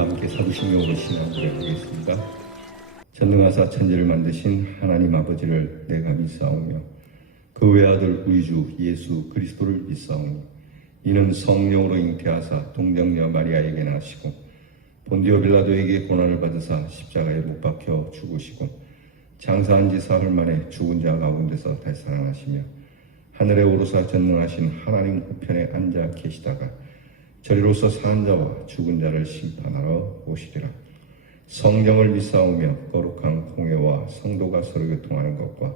다 함께 사도신경으로 신앙 고백하겠습니다. 전능하사 천지를 만드신 하나님 아버지를 내가 믿사오며 그 외아들 우리 주 예수 그리스도를 믿사오니 이는 성령으로 잉태하사 동정녀 마리아에게 나시고 본디오 빌라도에게 고난을 받으사 십자가에 못 박혀 죽으시고 장사한 지 사흘 만에 죽은 자 가운데서 다시 살아나시며 하늘에 오르사 전능하신 하나님 우편에 앉아 계시다가 저리로서 사는 자와 죽은 자를 심판하러 오시리라. 성령을 믿사오며 거룩한 공회와 성도가 서로 교통하는 것과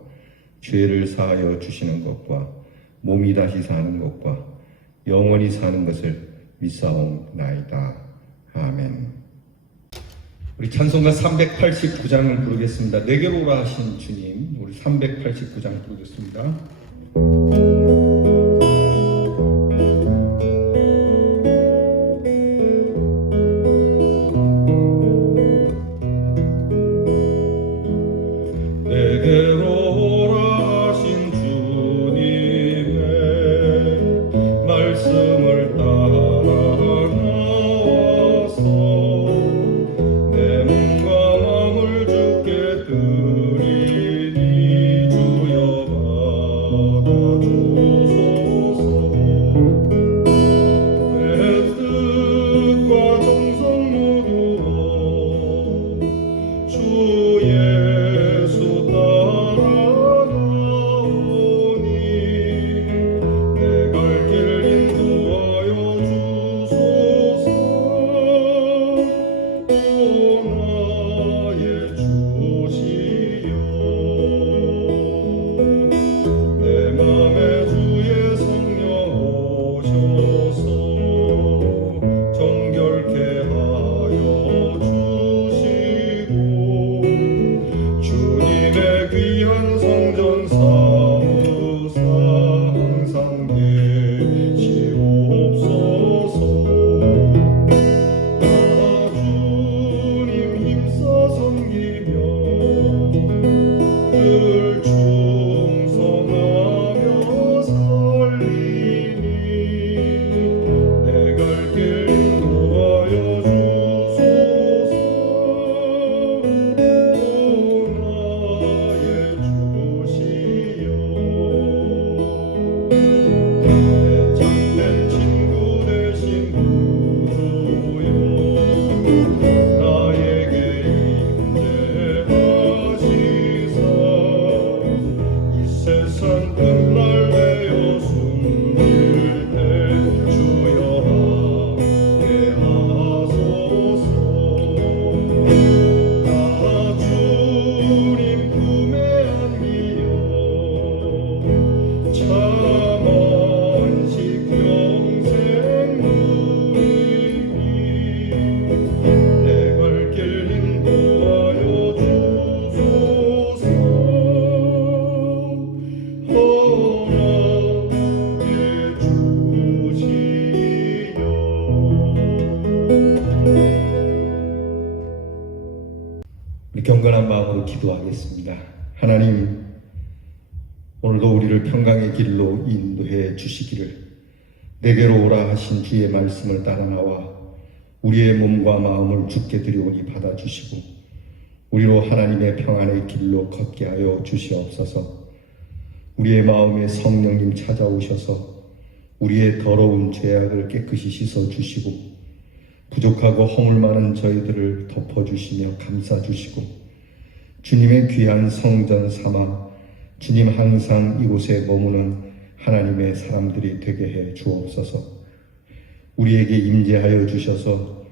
죄를 사하여 주시는 것과 몸이 다시 사는 것과 영원히 사는 것을 믿사옵나이다. 아멘. 우리 찬송가 389장을 부르겠습니다. 내게로 오라 하신 주님, 우리 389장 부르겠습니다. 경건한 마음으로 기도하겠습니다. 하나님, 오늘도 우리를 평강의 길로 인도해 주시기를, 내게로 오라 하신 주의 말씀을 따라 나와 우리의 몸과 마음을 주께 드리오니 받아주시고 우리로 하나님의 평안의 길로 걷게 하여 주시옵소서. 우리의 마음에 성령님 찾아오셔서 우리의 더러운 죄악을 깨끗이 씻어주시고 부족하고 허물 많은 저희들을 덮어주시며 감싸주시고 주님의 귀한 성전 삼아 주님 항상 이곳에 머무는 하나님의 사람들이 되게 해 주옵소서. 우리에게 임재하여 주셔서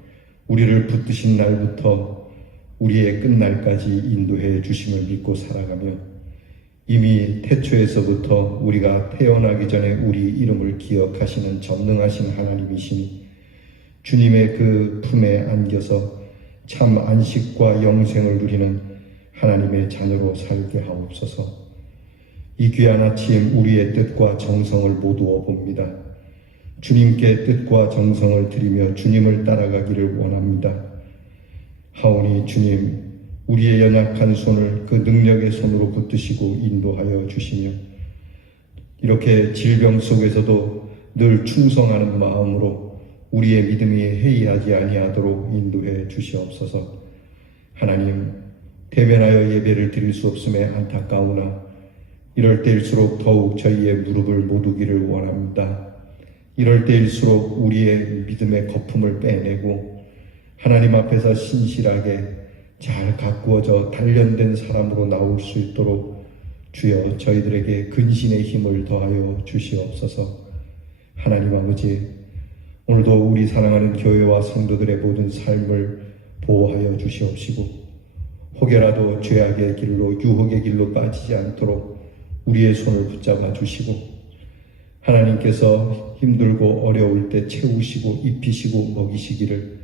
우리를 붙드신 날부터 우리의 끝날까지 인도해 주심을 믿고 살아가며 이미 태초에서부터 우리가 태어나기 전에 우리 이름을 기억하시는 전능하신 하나님이시니 주님의 그 품에 안겨서 참 안식과 영생을 누리는 하나님의 자녀로 살게 하옵소서. 이 귀한 아침 우리의 뜻과 정성을 모두어 봅니다. 주님께 뜻과 정성을 드리며 주님을 따라가기를 원합니다. 하오니 주님, 우리의 연약한 손을 그 능력의 손으로 붙드시고 인도하여 주시며 이렇게 질병 속에서도 늘 충성하는 마음으로 우리의 믿음이 해이하지 아니하도록 인도해 주시옵소서. 하나님, 대면하여 예배를 드릴 수 없음에 안타까우나 이럴 때일수록 더욱 저희의 무릎을 못 두기를 원합니다. 이럴 때일수록 우리의 믿음의 거품을 빼내고 하나님 앞에서 신실하게 잘 가꾸어져 단련된 사람으로 나올 수 있도록 주여 저희들에게 근신의 힘을 더하여 주시옵소서. 하나님 아버지, 오늘도 우리 사랑하는 교회와 성도들의 모든 삶을 보호하여 주시옵시고 혹여라도 죄악의 길로 유혹의 길로 빠지지 않도록 우리의 손을 붙잡아 주시고 하나님께서 힘들고 어려울 때 채우시고 입히시고 먹이시기를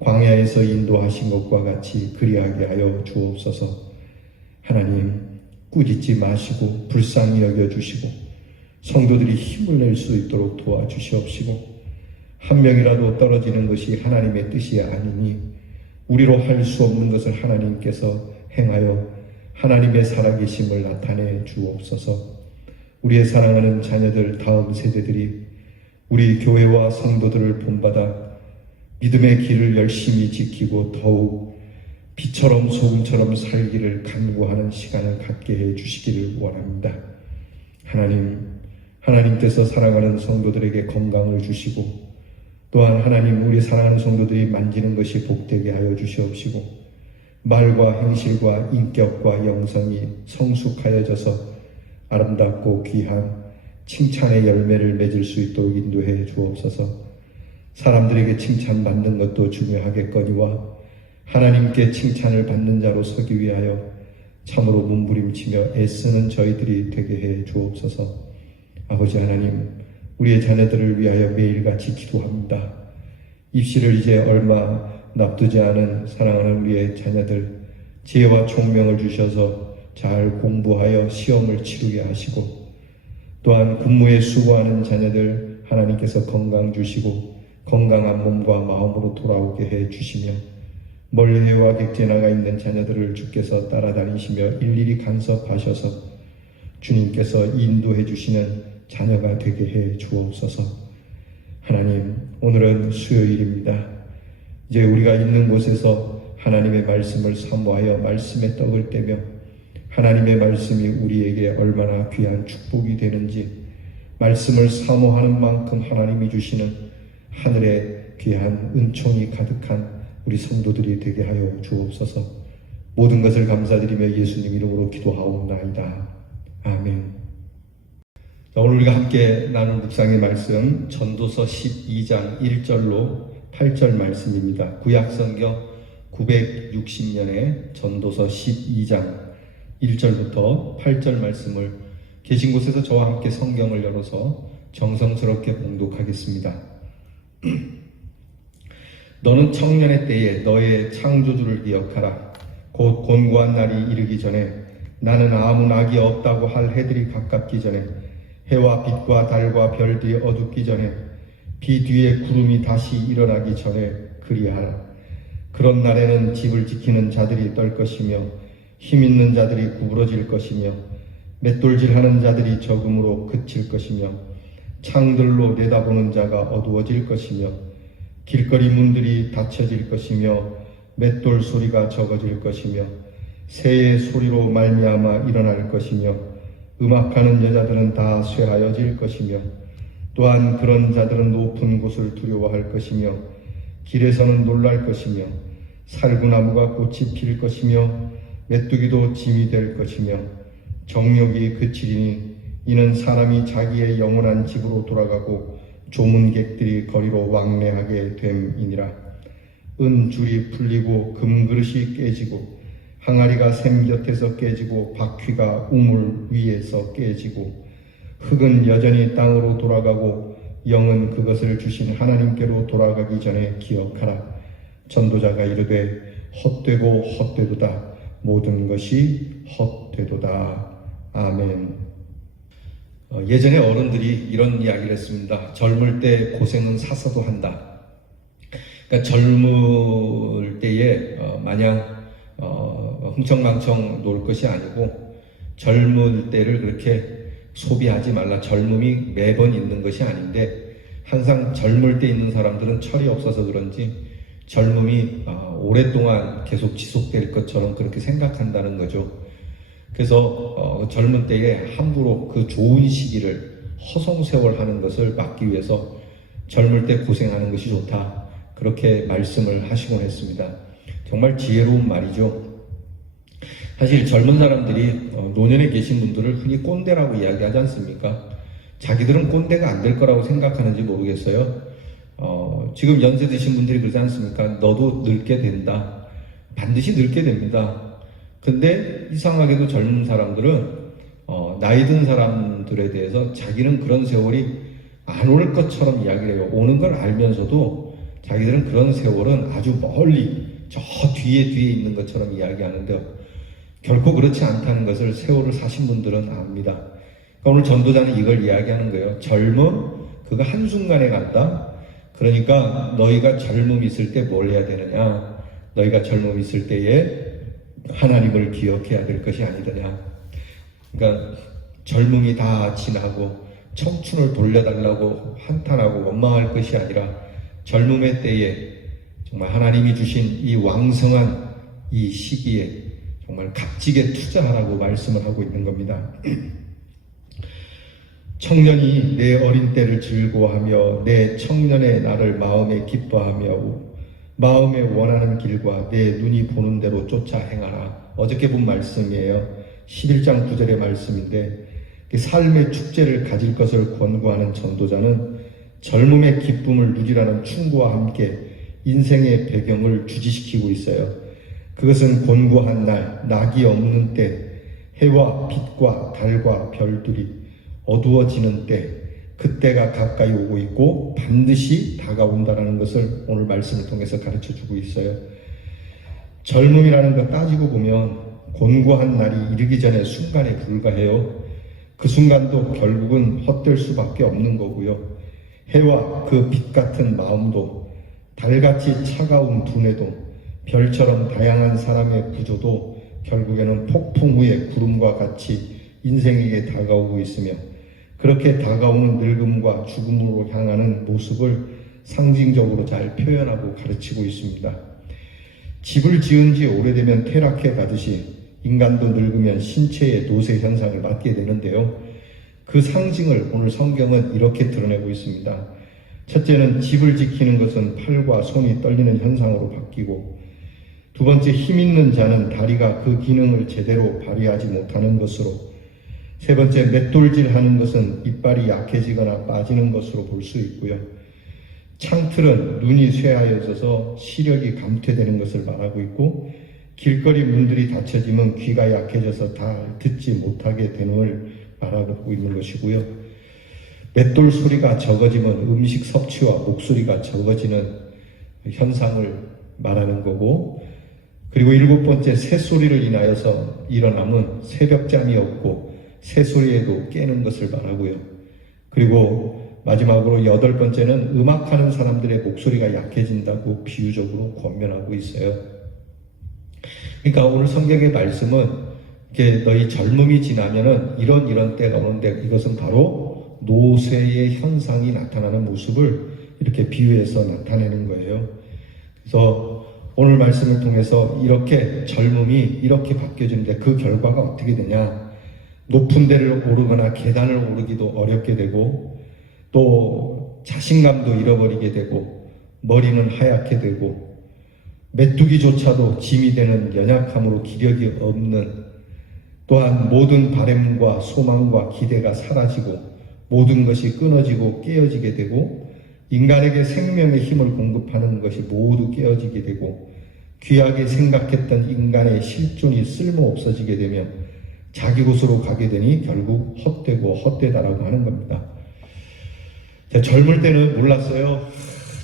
광야에서 인도하신 것과 같이 그리하게 하여 주옵소서. 하나님, 꾸짖지 마시고 불쌍히 여겨주시고 성도들이 힘을 낼 수 있도록 도와주시옵시고 한 명이라도 떨어지는 것이 하나님의 뜻이 아니니 우리로 할 수 없는 것을 하나님께서 행하여 하나님의 살아계심을 나타내 주옵소서. 우리의 사랑하는 자녀들, 다음 세대들이 우리 교회와 성도들을 본받아 믿음의 길을 열심히 지키고 더욱 빛처럼 소금처럼 살기를 간구하는 시간을 갖게 해 주시기를 원합니다. 하나님께서 사랑하는 성도들에게 건강을 주시고 또한 하나님, 우리 사랑하는 성도들이 만지는 것이 복되게 하여 주시옵시고 말과 행실과 인격과 영성이 성숙하여져서 아름답고 귀한 칭찬의 열매를 맺을 수 있도록 인도해 주옵소서. 사람들에게 칭찬받는 것도 중요하겠거니와 하나님께 칭찬을 받는 자로 서기 위하여 참으로 몸부림치며 애쓰는 저희들이 되게 해 주옵소서. 아버지 하나님, 우리의 자녀들을 위하여 매일같이 기도합니다. 입시를 이제 얼마 납두지 않은 사랑하는 우리의 자녀들 지혜와 총명을 주셔서 잘 공부하여 시험을 치르게 하시고 또한 근무에 수고하는 자녀들 하나님께서 건강 주시고 건강한 몸과 마음으로 돌아오게 해 주시며 멀리 해와 객지에 나가 있는 자녀들을 주께서 따라다니시며 일일이 간섭하셔서 주님께서 인도해 주시는 자녀가 되게 해 주옵소서. 하나님, 오늘은 수요일입니다. 이제 우리가 있는 곳에서 하나님의 말씀을 사모하여 말씀의 떡을 떼며 하나님의 말씀이 우리에게 얼마나 귀한 축복이 되는지 말씀을 사모하는 만큼 하나님이 주시는 하늘의 귀한 은총이 가득한 우리 성도들이 되게 하여 주옵소서. 모든 것을 감사드리며 예수님 이름으로 기도하옵나이다. 아멘. 자, 오늘 우리가 함께 나눌 묵상의 말씀 전도서 12장 1절로 8절 말씀입니다. 구약성경 960년에 전도서 12장 1절부터 8절 말씀을 계신 곳에서 저와 함께 성경을 열어서 정성스럽게 봉독하겠습니다. 너는 청년의 때에 너의 창조주를 기억하라. 곧 곤고한 날이 이르기 전에 나는 아무 낙이 없다고 할 해들이 가깝기 전에 해와 빛과 달과 별들이 어둡기 전에 비 뒤에 구름이 다시 일어나기 전에 그리하라. 그런 날에는 집을 지키는 자들이 떨 것이며 힘 있는 자들이 구부러질 것이며 맷돌질하는 자들이 적음으로 그칠 것이며 창들로 내다보는 자가 어두워질 것이며 길거리 문들이 닫혀질 것이며 맷돌 소리가 적어질 것이며 새의 소리로 말미암아 일어날 것이며 음악하는 여자들은 다 쇠하여질 것이며 또한 그런 자들은 높은 곳을 두려워할 것이며 길에서는 놀랄 것이며 살구나무가 꽃이 필 것이며 메뚜기도 짐이 될 것이며 정욕이 그치리니 이는 사람이 자기의 영원한 집으로 돌아가고 조문객들이 거리로 왕래하게 됨이니라. 은줄이 풀리고 금그릇이 깨지고 항아리가 샘 곁에서 깨지고 바퀴가 우물 위에서 깨지고 흙은 여전히 땅으로 돌아가고 영은 그것을 주신 하나님께로 돌아가기 전에 기억하라. 전도자가 이르되 헛되고 헛되도다. 모든 것이 헛되도다. 아멘. 예전에 어른들이 이런 이야기를 했습니다. 젊을 때 고생은 사서도 한다. 그러니까 젊을 때에 마냥 흥청망청 놀 것이 아니고 젊을 때를 그렇게 소비하지 말라. 젊음이 매번 있는 것이 아닌데 항상 젊을 때 있는 사람들은 철이 없어서 그런지 젊음이 오랫동안 계속 지속될 것처럼 그렇게 생각한다는 거죠. 그래서 젊은 때에 함부로 그 좋은 시기를 허송세월하는 것을 막기 위해서 젊을 때 고생하는 것이 좋다, 그렇게 말씀을 하시곤 했습니다. 정말 지혜로운 말이죠. 사실 젊은 사람들이 노년에 계신 분들을 흔히 꼰대라고 이야기하지 않습니까? 자기들은 꼰대가 안 될 거라고 생각하는지 모르겠어요. 지금 연세 드신 분들이 그러지 않습니까? 너도 늙게 된다. 반드시 늙게 됩니다. 근데 이상하게도 젊은 사람들은 나이 든 사람들에 대해서 자기는 그런 세월이 안 올 것처럼 이야기를 해요. 오는 걸 알면서도 자기들은 그런 세월은 아주 멀리 저 뒤에 있는 것처럼 이야기하는데요. 결코 그렇지 않다는 것을 세월을 사신 분들은 압니다. 그러니까 오늘 전도자는 이걸 이야기하는 거예요. 젊음, 그거 한순간에 간다. 그러니까 너희가 젊음 있을 때 뭘 해야 되느냐? 너희가 젊음 있을 때에 하나님을 기억해야 될 것이 아니더냐. 그러니까 젊음이 다 지나고 청춘을 돌려달라고 한탄하고 원망할 것이 아니라 젊음의 때에 정말 하나님이 주신 이 왕성한 이 시기에 정말 값지게 투자하라고 말씀을 하고 있는 겁니다. 청년이 내 어린 때를 즐거워하며 내 청년의 나를 마음에 기뻐하며 마음에 원하는 길과 내 눈이 보는 대로 쫓아 행하라. 어저께 본 말씀이에요. 11장 9절의 말씀인데, 삶의 축제를 가질 것을 권고하는 전도자는 젊음의 기쁨을 누리라는 충고와 함께 인생의 배경을 주지시키고 있어요. 그것은 곤고한 날, 낙이 없는 때, 해와 빛과 달과 별들이 어두워지는 때, 그때가 가까이 오고 있고 반드시 다가온다는 것을 오늘 말씀을 통해서 가르쳐주고 있어요. 젊음이라는 거 따지고 보면 곤고한 날이 이르기 전에 순간에 불과해요. 그 순간도 결국은 헛될 수밖에 없는 거고요. 해와 그 빛 같은 마음도, 달같이 차가운 두뇌도, 별처럼 다양한 사람의 구조도 결국에는 폭풍 후의 구름과 같이 인생에게 다가오고 있으며, 그렇게 다가오는 늙음과 죽음으로 향하는 모습을 상징적으로 잘 표현하고 가르치고 있습니다. 집을 지은 지 오래되면 퇴락해 가듯이 인간도 늙으면 신체의 노쇠 현상을 맞게 되는데요. 그 상징을 오늘 성경은 이렇게 드러내고 있습니다. 첫째는 집을 지키는 것은 팔과 손이 떨리는 현상으로 바뀌고, 두 번째, 힘 있는 자는 다리가 그 기능을 제대로 발휘하지 못하는 것으로, 세 번째, 맷돌질하는 것은 이빨이 약해지거나 빠지는 것으로 볼 수 있고요. 창틀은 눈이 쇠하여져서 시력이 감퇴되는 것을 말하고 있고, 길거리 문들이 닫혀지면 귀가 약해져서 다 듣지 못하게 되는 걸 말하고 있는 것이고요. 맷돌 소리가 적어지면 음식 섭취와 목소리가 적어지는 현상을 말하는 거고, 그리고 일곱 번째, 새소리를 인하여서 일어나면 새벽잠이 없고 새소리에도 깨는 것을 말하고요. 그리고 마지막으로 여덟 번째는 음악하는 사람들의 목소리가 약해진다고 비유적으로 권면하고 있어요. 그러니까 오늘 성경의 말씀은 이게 너희 젊음이 지나면은 이런 때가 오는데, 이것은 바로 노쇠의 현상이 나타나는 모습을 이렇게 비유해서 나타내는 거예요. 그래서 오늘 말씀을 통해서 이렇게 젊음이 이렇게 바뀌어지는데 그 결과가 어떻게 되냐? 높은 데를 오르거나 계단을 오르기도 어렵게 되고, 또 자신감도 잃어버리게 되고, 머리는 하얗게 되고, 메뚜기조차도 짐이 되는 연약함으로 기력이 없는, 또한 모든 바램과 소망과 기대가 사라지고 모든 것이 끊어지고 깨어지게 되고, 인간에게 생명의 힘을 공급하는 것이 모두 깨어지게 되고, 귀하게 생각했던 인간의 실존이 쓸모없어지게 되며 자기 곳으로 가게 되니 결국 헛되고 헛되다라고 하는 겁니다. 젊을 때는 몰랐어요.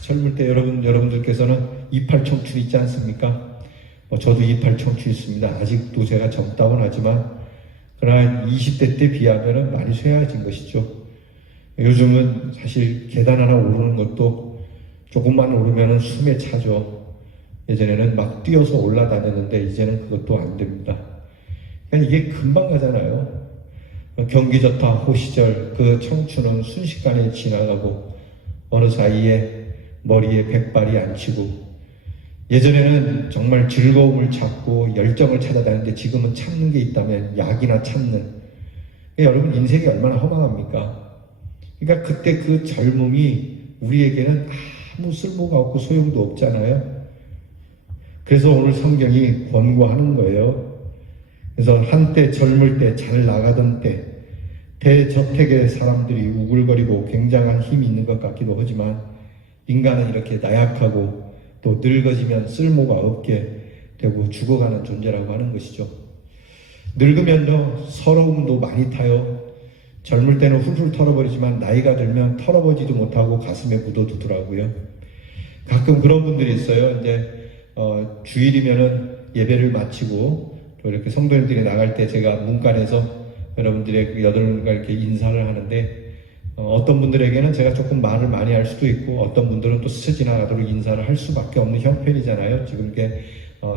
젊을 때 여러분들께서는 이팔 청춘 있지 않습니까? 저도 이팔 청춘 있습니다. 아직도 제가 젊다고는 하지만, 그러나 20대 때 비하면 많이 쇠해진 것이죠. 요즘은 사실 계단 하나 오르는 것도 조금만 오르면 숨에 차죠. 예전에는 막 뛰어서 올라다녔는데 이제는 그것도 안 됩니다. 그러니까 이게 금방 가잖아요. 경기 좋다 호시절, 그 청춘은 순식간에 지나가고 어느 사이에 머리에 백발이 앉히고 예전에는 정말 즐거움을 찾고 열정을 찾아다녔는데 지금은 찾는 게 있다면 약이나 찾는. 여러분 인생이 얼마나 허망합니까? 그러니까 그때 그 젊음이 우리에게는 아무 쓸모가 없고 소용도 없잖아요. 그래서 오늘 성경이 권고하는 거예요. 그래서 한때 젊을 때 잘 나가던 때 대저택의 사람들이 우글거리고 굉장한 힘이 있는 것 같기도 하지만 인간은 이렇게 나약하고 또 늙어지면 쓸모가 없게 되고 죽어가는 존재라고 하는 것이죠. 늙으면요 서러움도 많이 타요. 젊을 때는 훌훌 털어버리지만 나이가 들면 털어버리지도 못하고 가슴에 묻어두더라고요. 가끔 그런 분들이 있어요. 이제 주일이면은 예배를 마치고 또 이렇게 성도님들이 나갈 때 제가 문간에서 여러분들의 그 여덟분과 이렇게 인사를 하는데 어떤 분들에게는 제가 조금 말을 많이 할 수도 있고 어떤 분들은 또 스쳐 지나가도록 인사를 할 수밖에 없는 형편이잖아요. 지금 이렇게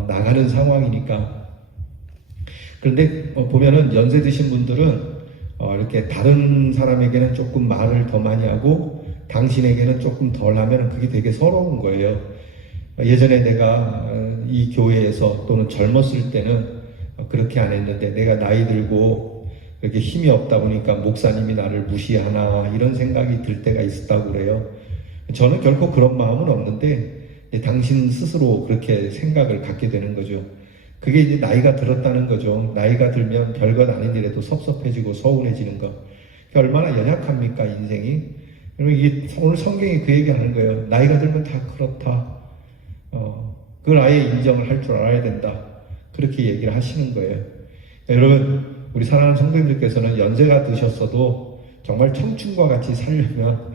나가는 상황이니까. 그런데 보면은 연세 드신 분들은 이렇게 다른 사람에게는 조금 말을 더 많이 하고 당신에게는 조금 덜 하면 그게 되게 서러운 거예요. 예전에 내가 이 교회에서 또는 젊었을 때는 그렇게 안 했는데 내가 나이 들고 이렇게 힘이 없다 보니까 목사님이 나를 무시하나 이런 생각이 들 때가 있었다고 그래요. 저는 결코 그런 마음은 없는데 당신 스스로 그렇게 생각을 갖게 되는 거죠. 그게 이제 나이가 들었다는 거죠. 나이가 들면 별것 아닌 일에도 섭섭해지고 서운해지는 거. 얼마나 연약합니까 인생이. 그러면 이게 오늘 성경이 그 얘기하는 거예요. 나이가 들면 다 그렇다. 그걸 아예 인정을 할 줄 알아야 된다. 그렇게 얘기를 하시는 거예요. 여러분 우리 사랑하는 성도님들께서는 연세가 드셨어도 정말 청춘과 같이 살려면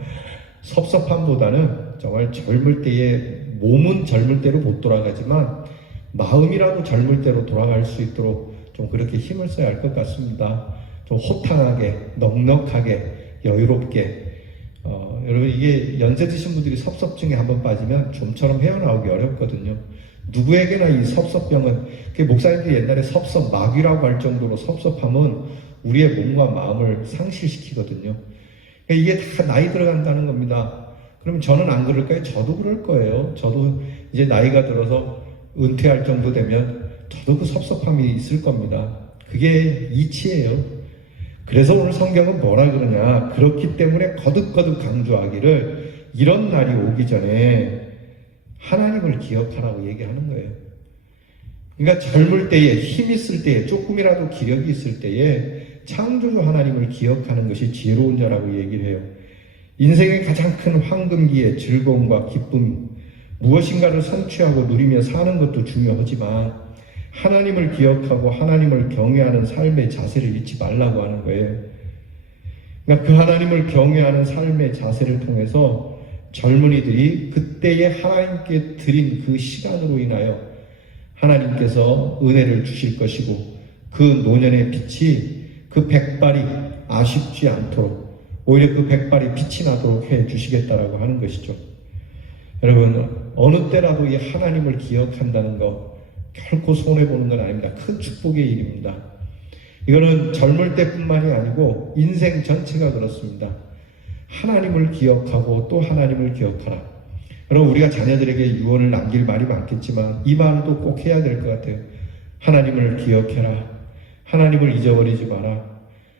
섭섭함보다는 정말 젊을 때에 몸은 젊을 때로 못 돌아가지만 마음이라도 젊을 때로 돌아갈 수 있도록 좀 그렇게 힘을 써야 할 것 같습니다. 좀 호탕하게 넉넉하게 여유롭게 여러분 이게 연세 드신 분들이 섭섭증에 한번 빠지면 좀처럼 헤어나오기 어렵거든요. 누구에게나 이 섭섭병은 목사님들이 옛날에 섭섭마귀라고 할 정도로 섭섭함은 우리의 몸과 마음을 상실시키거든요. 이게 다 나이 들어간다는 겁니다. 그럼 저는 안 그럴까요? 저도 그럴 거예요. 저도 이제 나이가 들어서 은퇴할 정도 되면 저도 그 섭섭함이 있을 겁니다. 그게 이치예요. 그래서 오늘 성경은 뭐라 그러냐? 그렇기 때문에 거듭거듭 강조하기를 이런 날이 오기 전에 하나님을 기억하라고 얘기하는 거예요. 그러니까 젊을 때에 힘 있을 때에 조금이라도 기력이 있을 때에 창조주 하나님을 기억하는 것이 지혜로운 자라고 얘기를 해요. 인생의 가장 큰 황금기의 즐거움과 기쁨 무엇인가를 성취하고 누리며 사는 것도 중요하지만 하나님을 기억하고 하나님을 경외하는 삶의 자세를 잊지 말라고 하는 거예요. 그러니까 그 하나님을 경외하는 삶의 자세를 통해서 젊은이들이 그때에 하나님께 드린 그 시간으로 인하여 하나님께서 은혜를 주실 것이고 그 노년의 빛이 그 백발이 아쉽지 않도록 오히려 그 백발이 빛이 나도록 해 주시겠다라고 하는 것이죠. 여러분 어느 때라도 이 하나님을 기억한다는 거 결코 손해보는 건 아닙니다. 큰 축복의 일입니다. 이거는 젊을 때뿐만이 아니고 인생 전체가 그렇습니다. 하나님을 기억하고 또 하나님을 기억하라. 여러분 우리가 자녀들에게 유언을 남길 말이 많겠지만 이 말도 꼭 해야 될 것 같아요. 하나님을 기억해라. 하나님을 잊어버리지 마라.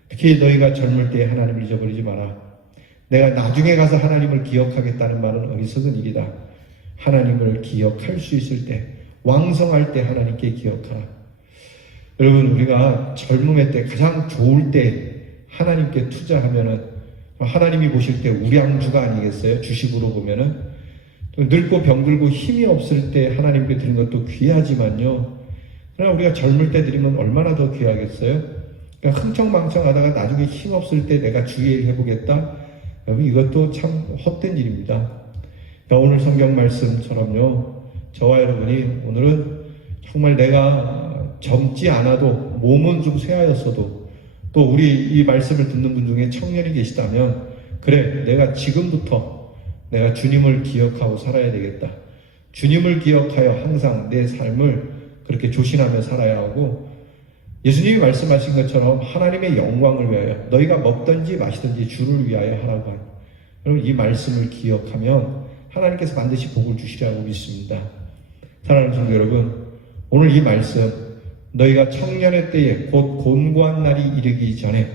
특히 너희가 젊을 때 하나님을 잊어버리지 마라. 내가 나중에 가서 하나님을 기억하겠다는 말은 어리석은 일이다. 하나님을 기억할 수 있을 때 왕성할 때 하나님께 기억하라. 여러분 우리가 젊음의 때 가장 좋을 때 하나님께 투자하면은 하나님이 보실 때 우량주가 아니겠어요? 주식으로 보면은 늙고 병들고 힘이 없을 때 하나님께 드린 것도 귀하지만요. 그러나 우리가 젊을 때 드리면 얼마나 더 귀하겠어요? 그러니까 흥청망청하다가 나중에 힘 없을 때 내가 주일 해보겠다. 여러분 이것도 참 헛된 일입니다. 그러니까 오늘 성경 말씀처럼요. 저와 여러분이 오늘은 정말 내가 젊지 않아도 몸은 좀 쇠하였어도 또 우리 이 말씀을 듣는 분 중에 청년이 계시다면 그래 내가 지금부터 내가 주님을 기억하고 살아야 되겠다. 주님을 기억하여 항상 내 삶을 그렇게 조신하며 살아야 하고 예수님이 말씀하신 것처럼 하나님의 영광을 위하여 너희가 먹든지 마시든지 주를 위하여 하라고 하는 여러분 이 말씀을 기억하면 하나님께서 반드시 복을 주시리라고 믿습니다. 사랑하는 성도 여러분, 오늘 이 말씀 너희가 청년의 때에 곧 곤고한 날이 이르기 전에,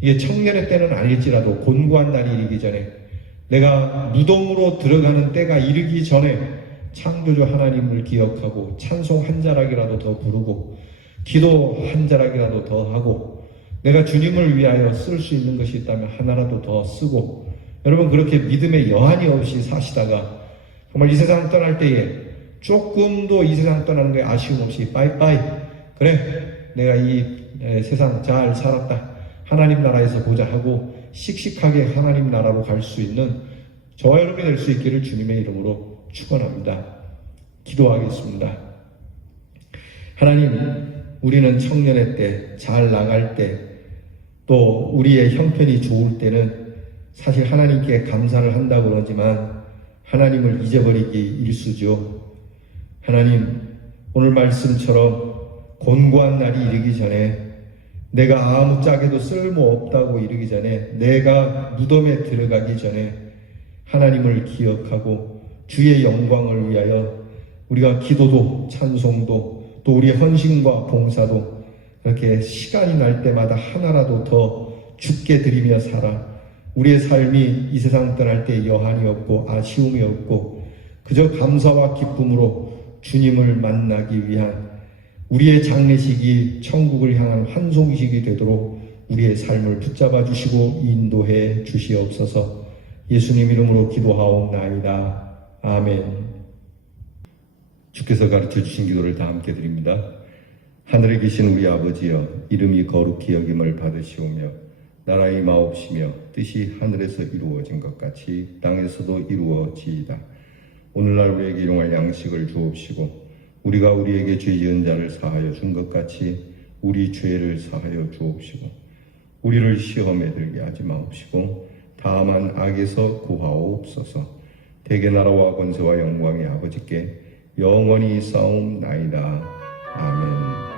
이게 청년의 때는 아닐지라도 곤고한 날이 이르기 전에, 내가 무덤으로 들어가는 때가 이르기 전에 창조주 하나님을 기억하고 찬송 한 자락이라도 더 부르고 기도 한 자락이라도 더 하고, 내가 주님을 위하여 쓸 수 있는 것이 있다면 하나라도 더 쓰고, 여러분 그렇게 믿음의 여한이 없이 사시다가 정말 이 세상 떠날 때에 조금도 이 세상 떠나는 거에 아쉬움 없이 빠이빠이, 그래 내가 이 세상 잘 살았다, 하나님 나라에서 보자 하고 씩씩하게 하나님 나라로 갈 수 있는 저와 여러분이 될 수 있기를 주님의 이름으로 축원합니다. 기도하겠습니다. 하나님, 우리는 청년의 때, 잘 나갈 때, 또 우리의 형편이 좋을 때는 사실 하나님께 감사를 한다고 그러지만 하나님을 잊어버리기 일쑤죠. 하나님, 오늘 말씀처럼 곤고한 날이 이르기 전에, 내가 아무짝에도 쓸모없다고 이르기 전에, 내가 무덤에 들어가기 전에 하나님을 기억하고 주의 영광을 위하여 우리가 기도도 찬송도 또 우리의 헌신과 봉사도 그렇게 시간이 날 때마다 하나라도 더 주께 드리며 살아 우리의 삶이 이 세상 떠날 때 여한이 없고 아쉬움이 없고 그저 감사와 기쁨으로 주님을 만나기 위한 우리의 장례식이 천국을 향한 환송식이 되도록 우리의 삶을 붙잡아 주시고 인도해 주시옵소서. 예수님 이름으로 기도하옵나이다. 아멘. 주께서 가르쳐 주신 기도를 다 함께 드립니다. 하늘에 계신 우리 아버지여, 이름이 거룩히 여김을 받으시오며 나라의 마옵시며 뜻이 하늘에서 이루어진 것 같이 땅에서도 이루어지이다. 오늘날 우리에게 일용할 양식을 주옵시고 우리가 우리에게 죄 지은 자를 사하여 준 것 같이 우리 죄를 사하여 주옵시고 우리를 시험에 들게 하지 마옵시고 다만 악에서 구하옵소서. 대개 나라와 권세와 영광이 아버지께 영원히 싸움나이다. 아멘.